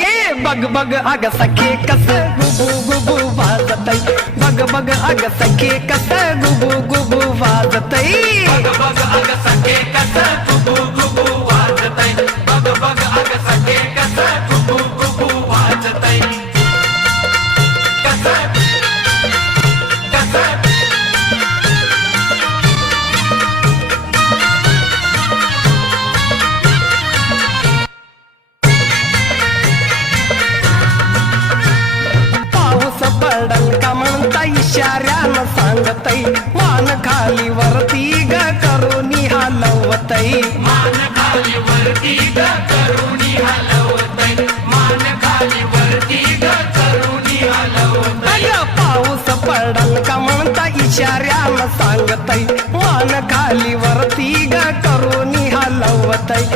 ये बग बग अग सखे कस गुबू गुबू वाजतई, बग बग अग सखे कस गुबू गुबू वाजतई, बग बग अग सखे कस गुबू गुबू वाजतई, बग बग अग सखे कस गुबू गुबू वाजतई, कस कस पाऊस पडल का म्हणता इशाऱ्यानं सांगतई, मान खाली वरती ग करुणी हलवतई, मान खाली वरती ग करुणी हलवतई, मान खाली वरती ग करुणी हलवतई, अग पाऊस पडल का म्हणता इशाऱ्यानं सांगतई, मान खाली वरती ग करुणी हलवतई.